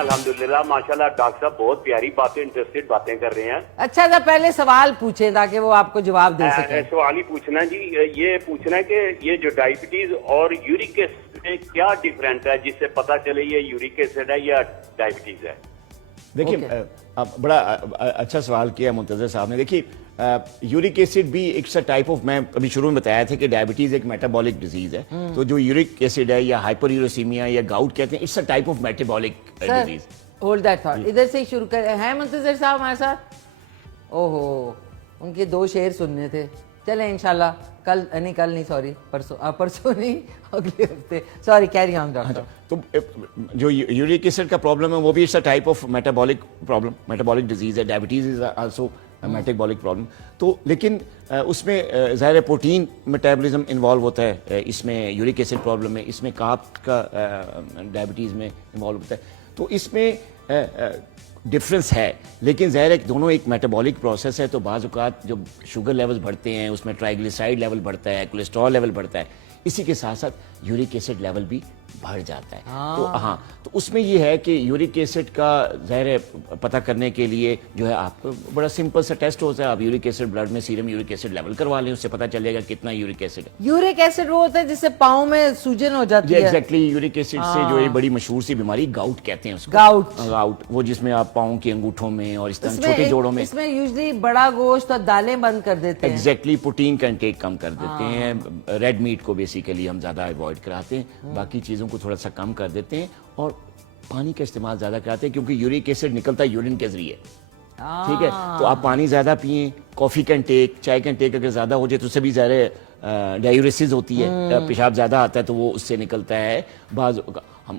الحمدللہ ماشاءاللہ ڈاکٹر صاحب بہت پیاری باتیں انٹرسٹڈ باتیں کر رہے ہیں. اچھا تھا پہلے سوال پوچھیں تاکہ وہ آپ کو جواب دے سکیں. سوال ہی پوچھنا جی, یہ پوچھنا ہے کہ یہ جو ڈائبٹیز اور یورک ایسڈ میں کیا ڈفرنٹ ہے جس سے پتا چلے یہ یورک ایسڈ ہے یا ڈائبٹیز ہے. دیکھیے بڑا اچھا سوال کیا منتظر صاحب نے. دیکھیے یورک ایسڈ بھی ایک ٹائپ آف, میں ابھی شروع میں بتایا تھا کہ ڈائبٹیز ایک میٹابولک ڈیزیز ہے. تو جو یورک ایسڈ ہے یا ہائپر یوریسیمیا یا گاؤٹ کہتے ہیں, it's a type of metabolic disease. Hold that thought, ادھر سے ہی شروع کریں. ہیں منتظر صاحب ہمارے ساتھ؟ اوہو, ان کے 2 شعر سننے تھے. چلیں انشاءاللہ کل نہیں سوری پرسوں نہیں اگلے ہفتے. Sorry carry on doctor. تو جو یورک ایسڈ کا پرابلم ہے وہ بھی it's a type of metabolic problem, metabolic disease ہے. Diabetes is also metabolic problem. تو لیکن اس میں ظاہر پروٹین میٹابولزم انوالو ہوتا ہے اس میں. یورک ایسڈ پرابلم میں اس میں کارب کا ڈائبٹیز میں انوالو ہوتا ہے. تو اس میں ڈفرینس ہے, لیکن ظاہر ہے کہ دونوں ایک میٹابولک پروسیس ہے. تو بعض اوقات جب شوگر لیول بڑھتے ہیں اس میں ٹرائیگلیسرائڈ لیول بڑھتا ہے, کولیسٹرول لیول بڑھتا ہے, اسی کے ساتھ ساتھ یورک ایسڈ لیول بھی بڑھ جاتا ہے. تو ہاں, تو اس میں یہ ہے کہ یورک ایسڈ کا ظاہر ہے پتہ کرنے کے لیے جو ہے آپ بڑا سمپل سا ٹیسٹ ہوتا ہے. آپ یورک ایسڈ بلڈ میں سیرم یورک ایسڈ لیول کروا لیں, اس سے پتہ چلے گا کتنا یورک ایسڈ ہے. یورک ایسڈ وہ ہوتا ہے جس سے پاؤں میں سوجن ہو جاتی ہے. ایگزیکٹلی, یورک ایسڈ سے جو ہے بڑی مشہور سی بیماری گاؤٹ کہتے ہیں اس کو. گاؤٹ وہ جس میں آپ پاؤں کے انگوٹھوں میں اور اس طرح چھوٹے جوڑوں میں, اس میں یوزلی بڑا گوشت اور دالیں بند کر دیتے ہیں. ایگزیکٹلی, پروٹین کا انٹیک کم کر دیتے ہیں. ریڈ میٹ کو بیسیکلی ہم زیادہ اوائڈ کراتے ہیں, باقی چیزوں کو تھوڑا سا کم کر دیتے ہیں, اور پانی کا استعمال زیادہ کراتے ہیں کیونکہ یورک ایسڈ نکلتا ہے یورین کے ذریعے. ٹھیک ہے, تو آپ پانی زیادہ پئیں. کافی کا انٹیک, چائے کا انٹیک اگر زیادہ ہو جائے تو اس سے بھی زیادہ ڈائیوریسس ہوتی ہے, پیشاب زیادہ آتا ہے تو وہ اس سے نکلتا ہے. بعض ہم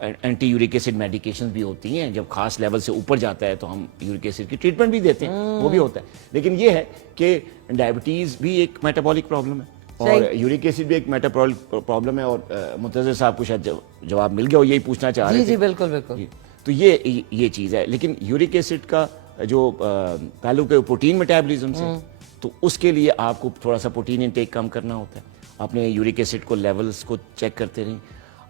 اینٹی یورک ایسڈ میڈیکیشن بھی ہوتی ہیں, جب خاص لیول سے اوپر جاتا ہے تو ہم یورک ایسڈ کی ٹریٹمنٹ بھی دیتے ہیں, وہ بھی ہوتا ہے. لیکن یہ ہے کہ ڈائبٹیز بھی ایک میٹابولک پرابلم ہے اور یورک ایسڈ بھی ایک میٹابولک پرابلم ہے. اور منتظر صاحب کو شاید جواب مل گیا, وہ یہی پوچھنا چاہ رہے تھے. جی بالکل بالکل. تو یہ چیز ہے. لیکن یورک ایسڈ کا جو تعلق ہے پروٹین میٹابولزم سے, تو اس کے لیے آپ کو تھوڑا سا پروٹین انٹیک کم کرنا ہوتا ہے. آپ نے یورک ایسڈ کو لیولز کو چیک کرتے رہیں.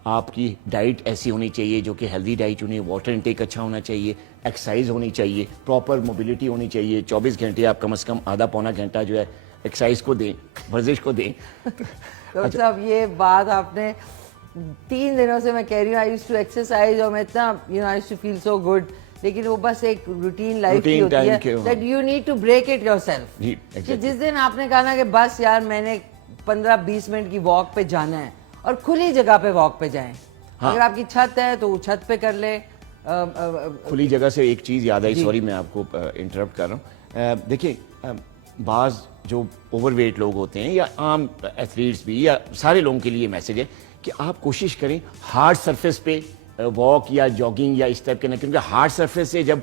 آپ کی ڈائٹ ایسی ہونی چاہیے جو کہ ہیلدی ڈائٹ ہونی, واٹر انٹیک اچھا ہونا چاہیے, ایکسرسائز ہونی چاہیے, پراپر موبلٹی ہونی چاہیے. 24 گھنٹے آپ کم از کم آدھا پونا گھنٹہ جو ہے ایکسرسائز کو دیں, ورزش کو دیں. ڈاکٹر صاحب یہ بات آپ نے 3 دنوں سے میں کہہ رہی ہوں, آئی یوز ٹو ایکسرسائز اور میں اتنا I use to feel so good, لیکن وہ بس ایک روٹین لائف کی ہوتی ہے that you need to break it yourself. کہ جس دن آپ نے کہا نا کہ بس یار میں نے 15-20 منٹ کی واک پہ جانا ہے, اور کھلی جگہ پہ واک پہ جائیں. اگر آپ کی چھت ہے تو وہ چھت پہ کر لیں. کھلی جگہ سے ایک چیز یاد آئی, سوری میں آپ کو انٹرپٹ کر رہا ہوں. دیکھیے بعض جو اوور ویٹ لوگ ہوتے ہیں یا عام ایتھلیٹس بھی, یا سارے لوگوں کے لیے میسج ہے کہ آپ کوشش کریں ہارڈ سرفیس پہ واک یا جاگنگ یا اس ٹائپ کے نہ, کیونکہ ہارڈ سرفیس سے جب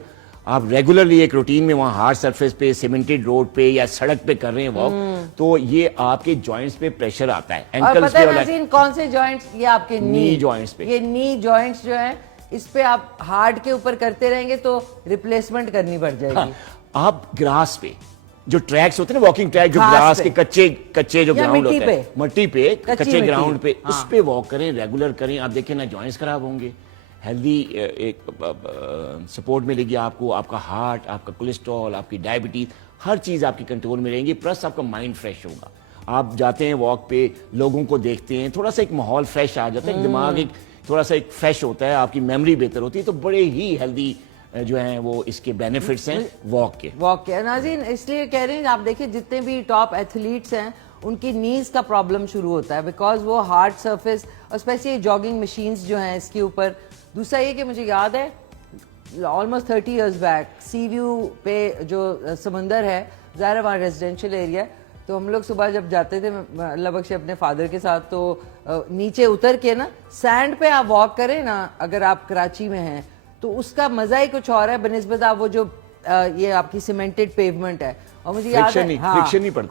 آپ ریگولرلی ایک روٹین میں وہاں ہارڈ سرفیس پہ, سیمنٹڈ روڈ پہ یا سڑک پہ کر رہے ہیں واک, تو یہ آپ کے جوائنٹس پہ پریشر آتا ہے. اینکلز پہ ناظرین کون سے جوائنٹس, یہ آپ کے نی جوائنٹس پہ. یہ نی جوائنٹس جو ہیں اس پہ آپ ہارڈ کے اوپر کرتے رہیں گے تو ریپلیسمنٹ کرنی پڑ جائے گی. آپ گراس پہ جو ٹریکس ہوتے ہیں نا, واکنگ ٹریک جو گراس کے کچے جو گراؤنڈ ہوتا ہے, مٹی پہ, کچے گراؤنڈ پہ, اس پہ واک کریں, ریگولر کریں. آپ دیکھیں نا جوائنٹس خراب ہوں گے, ہیلدی ایک سپورٹ ملے گی آپ کو. آپ کا ہارٹ, آپ کا کولیسٹرول, آپ کی ڈائبٹیز, ہر چیز آپ کی کنٹرول میں رہیں گی. پلس آپ کا مائنڈ فریش ہوگا. آپ جاتے ہیں واک پہ, لوگوں کو دیکھتے ہیں, تھوڑا سا ایک ماحول فریش آ جاتا ہے, دماغ ایک تھوڑا سا ایک فریش ہوتا ہے, آپ کی میموری بہتر ہوتی ہے. تو بڑے ہی ہیلدی جو ہیں وہ اس کے بینیفٹس ہیں واک کے. ناظرین اس لیے کہہ رہے ہیں, آپ دیکھیں جتنے بھی ٹاپ ایتھلیٹس ہیں ان کی نیز کا پرابلم شروع ہوتا ہے, بیکاز وہ ہارڈ سرفیس, اور اسپیشلی جاگنگ مشینز جو ہیں اس کے اوپر. دوسرا یہ کہ مجھے یاد ہے آلموسٹ 30 ایئرز بیک سی ویو پہ جو سمندر ہے, ظاہر وہاں ریزیڈینشیل ایریا ہے, تو ہم لوگ صبح جب جاتے تھے اللہ بخش اپنے فادر کے ساتھ, تو نیچے اتر کے نا سینڈ پہ آپ واک کریں نا, اگر آپ کراچی میں ہیں تو اس کا مزہ ہی کچھ اور ہے بنسبت آپ وہ جو یہ آپ کی سیمنٹڈ پیومنٹ ہے. اور مجھے یاد ہے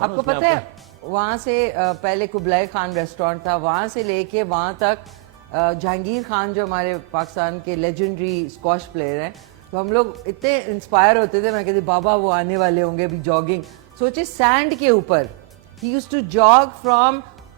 آپ کو پتہ ہے وہاں سے پہلے قبلۂ خان ریسٹورینٹ تھا, وہاں سے لے کے وہاں تک جہانگیر خان جو ہمارے پاکستان کے لیجنڈری اسکواش پلیئر ہیں, تو ہم لوگ اتنے انسپائر ہوتے تھے, میں کہتی بابا وہ آنے والے ہوں گے ابھی جاگنگ. سوچے سینڈ کے اوپر, ہی یوز ٹو جاگ فرام